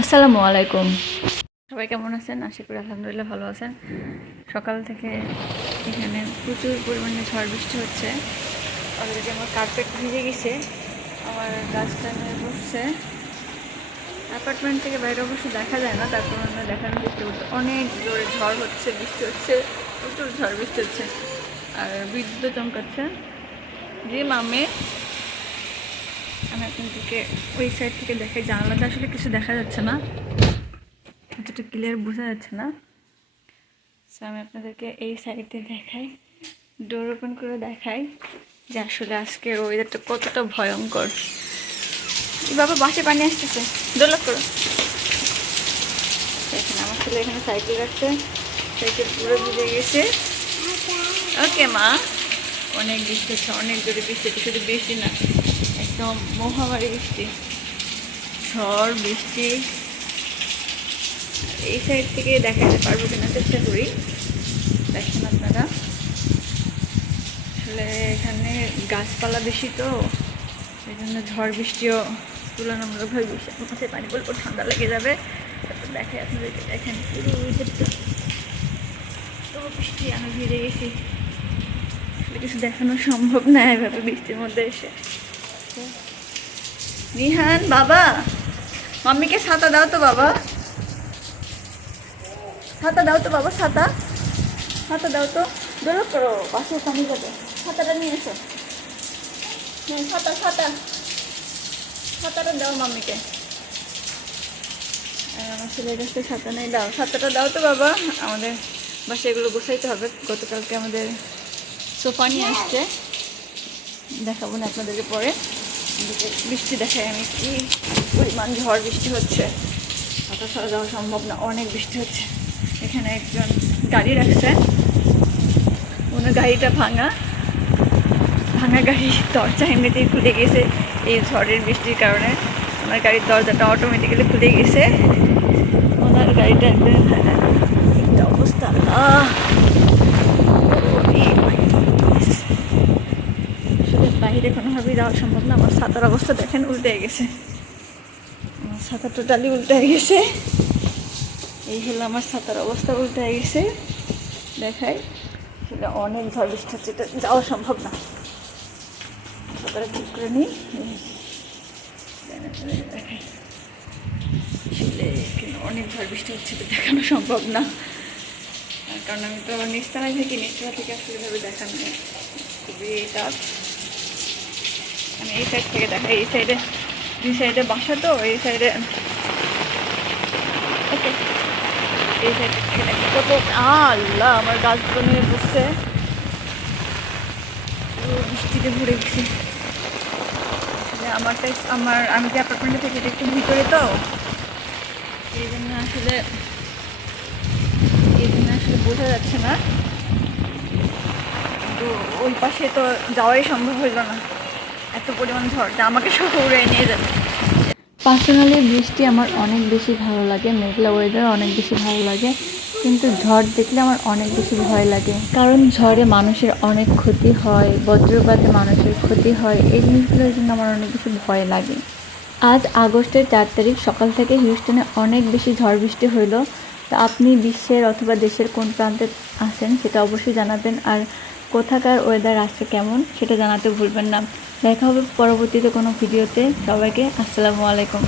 আসসালামু আলাইকুম। সবাই কেমন আছেন? আশা করি আলহামদুলিল্লাহ ভালো আছেন। সকাল থেকে এখানে প্রচুর পরিমাণে ঝড় বৃষ্টি হচ্ছে। অলরেডি আমার কার্পেট ভিজে গেছে। আমার গাছটা নিয়ে বসছে। অ্যাপার্টমেন্ট থেকে বাইরে অবশ্য দেখা যায় না, তারপর আমরা দেখানোর চেষ্টা করতে অনেক জোরে ঝড় হচ্ছে, বৃষ্টি হচ্ছে, প্রচুর ঝড় বৃষ্টি হচ্ছে। আর বিদ্যুৎ চমকাচ্ছে। যে মামে আপনাদেরকে ওই সাইড থেকে দেখাই। জানালাতে আসলে কিছু দেখা যাচ্ছে না। এতটা ক্লিয়ার বোঝা যাচ্ছে না। সো আমি আপনাদেরকে এই সাইডে দেখাই। ডোর ওপেন করে দেখাই যে আসলে আজকের ওয়েদারটা কতটা ভয়ঙ্কর। বাবা, বাসে পানি আসতেছে। দোলক করো। দেখেন, আমার ছেলে এখানে সাইকেল রাখছে সাইকেল পুরো ভিজে গেছে। ওকে মা। অনেক বৃষ্টি হচ্ছে, অনেক জোরে বৃষ্টি হচ্ছে, শুধু বৃষ্টি না। একদম মহামারী বৃষ্টি। ঝড়, বৃষ্টি। এই সাইড থেকে দেখাতে পারব কিনা, চেষ্টা করি। দেখেন আপনারা। আসলে এখানে গাছপালা বেশি তো, এই জন্য ঝড়, বৃষ্টিও তুলনামূলকভাবে বেশি। কাছে পানি বলব ঠান্ডা লেগে যাবে। তারপর দেখাই আপনাদেরকে, দেখেন পুরো তো বৃষ্টি, আমি ভিজে গেছি। আসলে কিছু দেখানো সম্ভব না এভাবে বৃষ্টির মধ্যে এসে। নিহান বাবা। মাম্মিকে ছাতা দাও তো, বাবা। ছাতা দাও তো, বাবা, ছাতা। ছাতা দাও তো। দোলক করো পাশে পানি যাবে। ছাতাটা নিয়ে এসো। হ্যাঁ ছাতা ছাতা। ছাতাটা দাও মাম্মিকে। আমার ছেলের কাছে ছাতা নেই, দাও। ছাতাটা দাও তো, বাবা। আমাদের বাসায় এগুলো গোছাইতে হবে। গতকালকে আমাদের সোফা নিয়ে আসছে। দেখাবো না আপনাদেরকে পরে। বৃষ্টি দেখাই আমি কি পরিমাণ ঝড় বৃষ্টি হচ্ছে। ছাতা ছাড়া যাওয়া সম্ভব না, অনেক বৃষ্টি হচ্ছে। এখানে একজন গাড়ি রাখছে। ওনার গাড়িটা ভাঙা ভাঙা গাড়ি দরজা এমনিতেই খুলে গেছে এই ঝড়ের বৃষ্টির কারণে। ওনার গাড়ির দরজাটা অটোমেটিক্যালি খুলে গেছে। ওনার গাড়িটা একদম অবস্থা? আসলে কোনোভাবেই যাওয়া সম্ভব না। আমার ছাতার অবস্থা দেখেন, উল্টে গেছে। আমার ছাতা টোটালি উল্টে গেছে। এই হলো আমার ছাতার অবস্থা, উল্টে গেছে। দেখাই আসলে অনেক ঝড় বৃষ্টি হচ্ছে, এটা যাওয়া সম্ভব না। ছাতাটা ঠিক করে নিই দেখাই। অনেক ঝড় বৃষ্টি হচ্ছে তো দেখানো সম্ভব না। কারণ আমি তো নিচতলায় থাকি নিচতলা থেকে আসলে দেখানো খুবই টাফ আমি এই সাইড থেকে দেখাই এই সাইডে দুই সাইডে বাসা তো, এই সাইডে ওকে এই সাইড থেকে দেখি, কত আল্লাহ, আমার গাছগুলো নিয়ে বসছে। বৃষ্টিতে ভরে গেছি। আসলে আমারটাই আমার আমি যে অ্যাপার্টমেন্টে থাকি, এটা একটু ভিতরে তো। এই জন্য আসলে এই জন্য আসলে বোঝা যাচ্ছে না। কিন্তু ওই পাশে তো যাওয়াই সম্ভব হইল না। পার্সোনালি বৃষ্টি আমার অনেক বেশি ভালো লাগে, মেঘলা ওয়েদার অনেক বেশি ভালো লাগে, কিন্তু ঝড় দেখলে আমার অনেক বেশি ভয় লাগে। কারণ ঝড়ে মানুষের অনেক ক্ষতি হয়, বজ্রপাতে মানুষের ক্ষতি হয়, এই জিনিসগুলোর জন্য আমার অনেক বেশি ভয় লাগে। আজ আগস্টের চার তারিখ, সকাল থেকে হিউস্টনে অনেক বেশি ঝড় বৃষ্টি হইল। তো আপনি বিশ্বের অথবা দেশের কোন প্রান্তে আছেন সেটা অবশ্যই জানাবেন। আর কোথাকার ওয়েদার আসছে কেমন, সেটা জানাতে ভুলবেন না। দেখা হবে পরবর্তীতে কোনো ভিডিওতে। সবাইকে আসসালামু আলাইকুম।